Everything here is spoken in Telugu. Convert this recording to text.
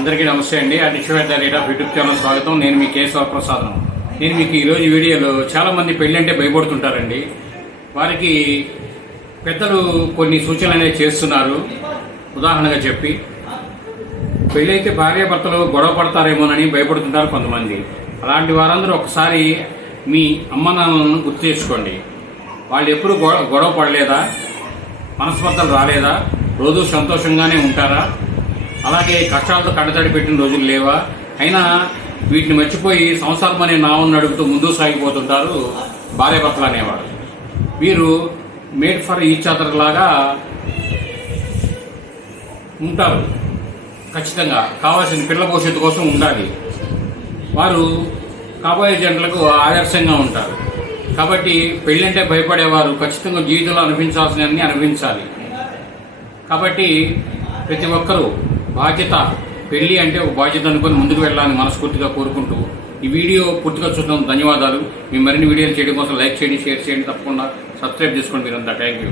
అందరికీ నమస్తే అండి. Additional rate of YouTube channel స్వాగతం. నేను మీ కేశవ ప్రసాదం. నేను మీకు ఈరోజు వీడియోలో చాలామంది పెళ్లి అంటే భయపడుతుంటారండి. వారికి పెద్దలు కొన్ని సూచనలు అనేవి చేస్తున్నారు. ఉదాహరణగా చెప్పి, పెళ్ళి అయితే భార్యాభర్తలు గొడవ పడతారేమోనని భయపడుతుంటారు కొంతమంది. అలాంటి వారందరూ ఒకసారి మీ అమ్మ నాన్నలను గుర్తు చేసుకోండి. వాళ్ళు ఎప్పుడు గొడవ పడలేదా? మనస్పర్ధలు రాలేదా? రోజు సంతోషంగానే ఉంటారా? అలాగే కష్టాలతో కడతడి పెట్టిన రోజులు లేవా? అయినా వీటిని మర్చిపోయి సంసారం అనే నావను నడుపుతూ ముందుకు సాగిపోతుంటారు భార్యాభర్తలు అనేవారు. వీరు మేడ్ ఫర్ ఈచ్ అదర్ లాగా ఉంటారు. ఖచ్చితంగా కావాల్సిన పిల్లల భవిష్యత్తు కోసం ఉండాలి. వారు కాబోయే జంటలకు ఆదర్శంగా ఉంటారు. కాబట్టి పెళ్ళంటే భయపడేవారు ఖచ్చితంగా జీవితంలో అనిపించాల్సినవన్నీ అనిపించాలి. కాబట్టి ప్రతి ఒక్కరూ బాధ్యత, పెళ్లి అంటే ఒక బాధ్యత అనుకుని ముందుకు వెళ్ళాలని మనస్ఫూర్తిగా కోరుకుంటూ ఈ వీడియో పూర్తిగా చూడడం ధన్యవాదాలు. మీ మరిన్ని వీడియోలు చేయడం కోసం లైక్ చేయండి, షేర్ చేయండి, తప్పకుండా సబ్స్క్రైబ్ చేసుకోండి మీరంతా. Thank you.